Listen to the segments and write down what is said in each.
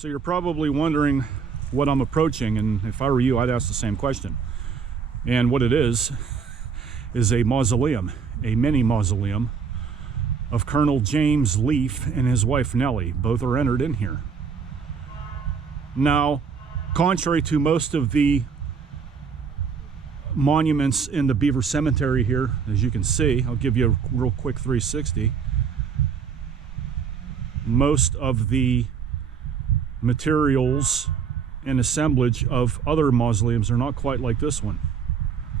So you're probably wondering what I'm approaching, and if I were you, I'd ask the same question. And what it is a mausoleum, a mini mausoleum of Colonel James Leaf and his wife Nellie. Both are entered in here. Now, contrary to most of the monuments in the Beaver Cemetery here, as you can see, I'll give you a real quick 360. Most of the materials and assemblage of other mausoleums are not quite like this one.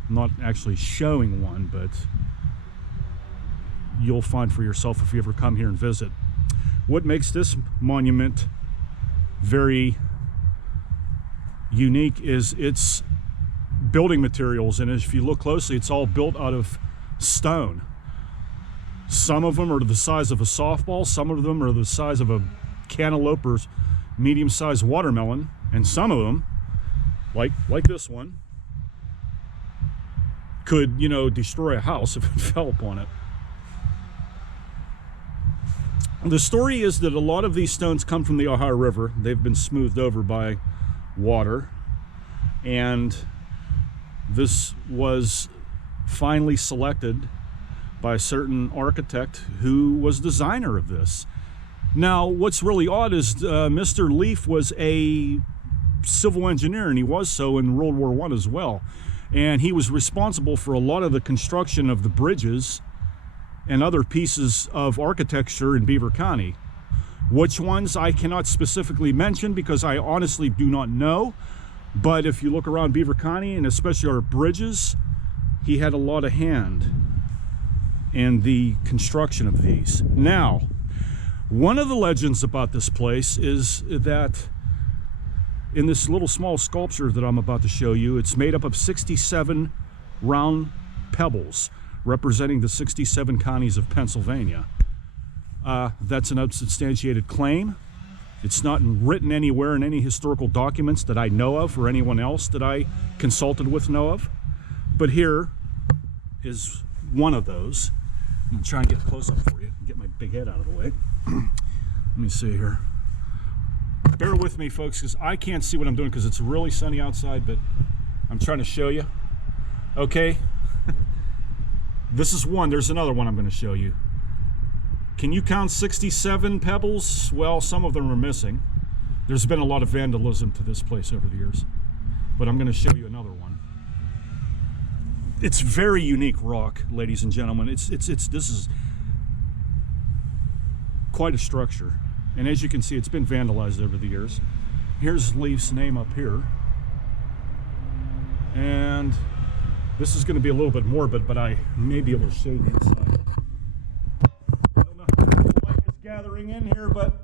I'm not actually showing one, but you'll find for yourself if you ever come here and visit. What makes this monument very unique is its building materials, and if you look closely, it's all built out of stone. Some of them are the size of a softball, some of them are the size of a cantaloupe or medium-sized watermelon, and some of them, like this one, could, you know, destroy a house if it fell upon it. The story is that a lot of these stones come from the Ohio River. They've been smoothed over by water, and this was finally selected by a certain architect who was designer of this. Now, what's really odd is Mr. Leaf was a civil engineer, and he was so in World War I as well. And he was responsible for a lot of the construction of the bridges and other pieces of architecture in Beaver County. Which ones I cannot specifically mention because I honestly do not know. But if you look around Beaver County, and especially our bridges, he had a lot of hand in the construction of these. Now, one of the legends about this place is that in this little small sculpture that I'm about to show you, it's made up of 67 round pebbles representing the 67 counties of Pennsylvania. That's an unsubstantiated claim. It's not written anywhere in any historical documents that I know of or anyone else that I consulted with know of. But here is one of those. I'm gonna try and get close up for you and get my big head out of the way. Let me see here. Bear with me, folks, because I can't see what I'm doing because it's really sunny outside, but I'm trying to show you. Okay. This is one. There's another one I'm going to show you. Can you count 67 pebbles? Well, some of them are missing. There's been a lot of vandalism to this place over the years, but I'm going to show you another one. It's very unique rock, ladies and gentlemen. This is quite a structure, and as you can see, it's been vandalized over the years. Here's Leaf's name up here, and this is going to be a little bit morbid, but I may be able to show you the inside. I don't know how much light is gathering in here, but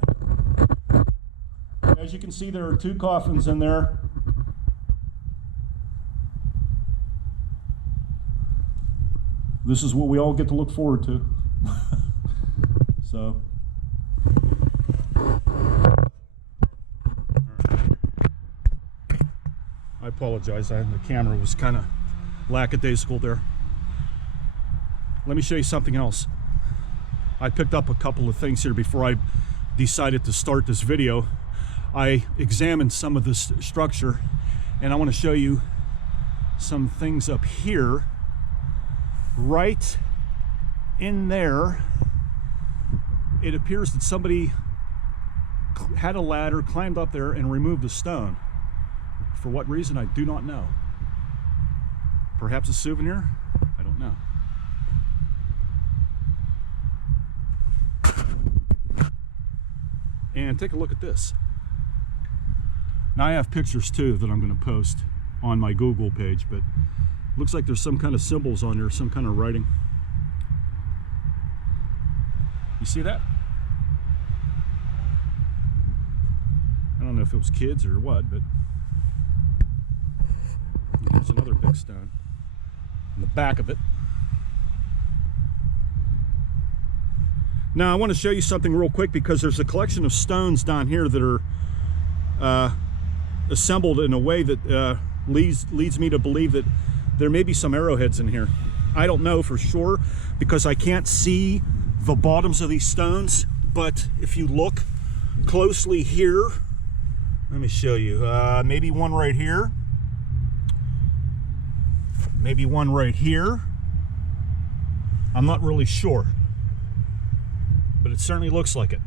as you can see, there are two coffins in there. This is what we all get to look forward to. So, I apologize. The camera was kind of lackadaisical there. Let me show you something else. I picked up a couple of things here before I decided to start this video. I examined some of this structure, and I want to show you some things up here. Right in there, it appears that somebody had a ladder, climbed up there, and removed a stone. For what reason, I do not know. Perhaps a souvenir? I don't know. And take a look at this. Now I have pictures too that I'm going to post on my Google page, but looks like there's some kind of symbols on there, some kind of writing. You see that? I don't know if it was kids or what, but there's another big stone in the back of it. Now I want to show you something real quick because there's a collection of stones down here that are assembled in a way that leads me to believe that there may be some arrowheads in here. I don't know for sure because I can't see the bottoms of these stones, but if you look closely here, Let me show you. Maybe one right here. Maybe one right here. I'm not really sure, but it certainly looks like it.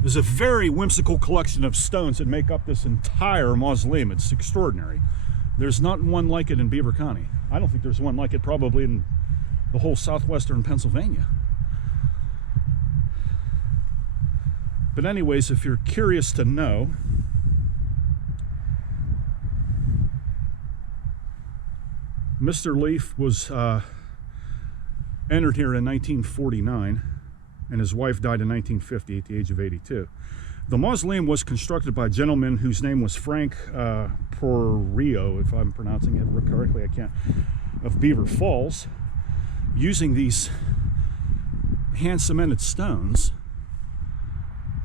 There's a very whimsical collection of stones that make up this entire mausoleum. It's extraordinary. There's not one like it in Beaver County. I don't think there's one like it probably in the whole southwestern Pennsylvania. But anyways, if you're curious to know, Mr. Leaf was entered here in 1949, and his wife died in 1950 at the age of 82. The mausoleum was constructed by a gentleman whose name was Frank Porrio, if I'm pronouncing it correctly, I can't, of Beaver Falls, using these hand-cemented stones.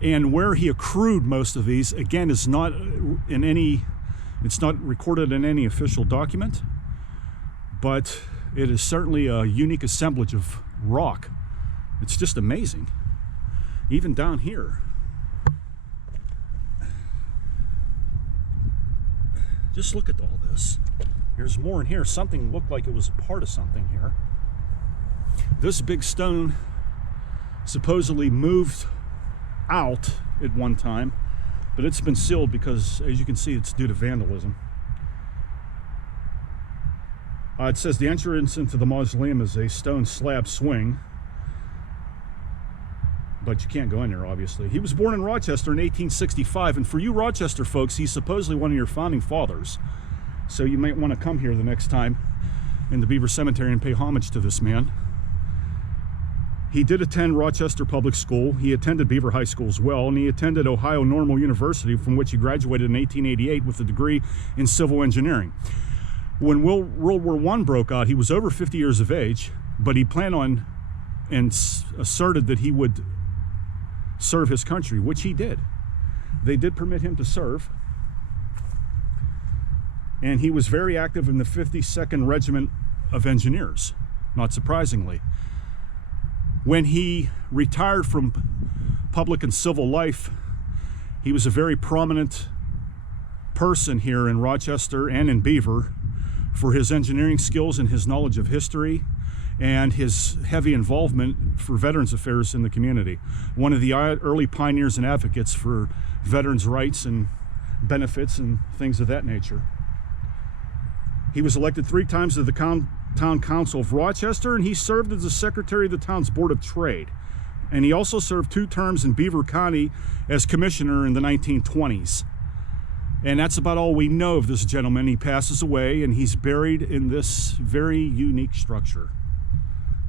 And where he accrued most of these, again, is not in any, it's not recorded in any official document, but it is certainly a unique assemblage of rock. It's just amazing. Even down here. Just look at all this. There's more in here. Something looked like it was a part of something here. This big stone supposedly moved out at one time, but it's been sealed because, as you can see, it's due to vandalism. It says the entrance into the mausoleum is a stone slab swing, but you can't go in there, obviously. He was born in Rochester in 1865, and for you Rochester folks, he's supposedly one of your founding fathers. So you might want to come here the next time in the Beaver Cemetery and pay homage to this man. He did attend Rochester Public School. He attended Beaver High School as well, and he attended Ohio Normal University, from which he graduated in 1888 with a degree in civil engineering. When World War I broke out, he was over 50 years of age, but he planned on and asserted that he would serve his country, which he did. They did permit him to serve, and he was very active in the 52nd Regiment of Engineers, not surprisingly. When he retired from public and civil life, he was a very prominent person here in Rochester and in Beaver for his engineering skills and his knowledge of history and his heavy involvement for veterans affairs in the community. One of the early pioneers and advocates for veterans' rights and benefits and things of that nature. He was elected 3 times to the Town Council of Rochester, and he served as the secretary of the town's Board of Trade. And he also served 2 terms in Beaver County as commissioner in the 1920s. And that's about all we know of this gentleman. He passes away, and he's buried in this very unique structure.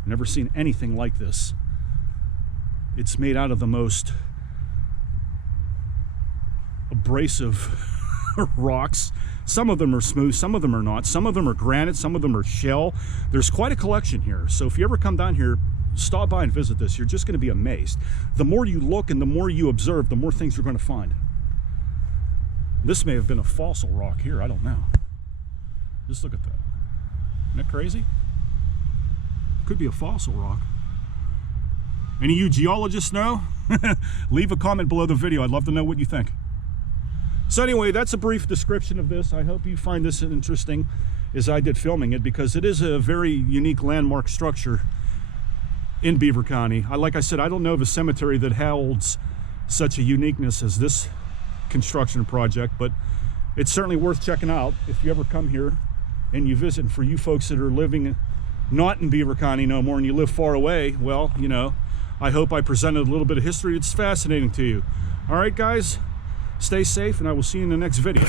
Never seen anything like this. It's made out of the most abrasive rocks. Some of them are smooth, some of them are not. Some of them are granite, some of them are shell. There's quite a collection here. So if you ever come down here, stop by and visit this. You're just going to be amazed. The more you look and the more you observe, the more things you're going to find. This may have been a fossil rock here, I don't know. Just look at that. Isn't that crazy? Could be a fossil rock. Any of you geologists know? Leave a comment below the video. I'd love to know what you think. So anyway, that's a brief description of this. I hope you find this interesting as I did filming it, because it is a very unique landmark structure in Beaver County. Like I said, I don't know of a cemetery that holds such a uniqueness as this construction project, but it's certainly worth checking out if you ever come here and you visit. And for you folks that are living not in Beaver County no more and you live far away, well, you know, I hope I presented a little bit of history. It's fascinating to you. All right, guys, stay safe, and I will see you in the next video.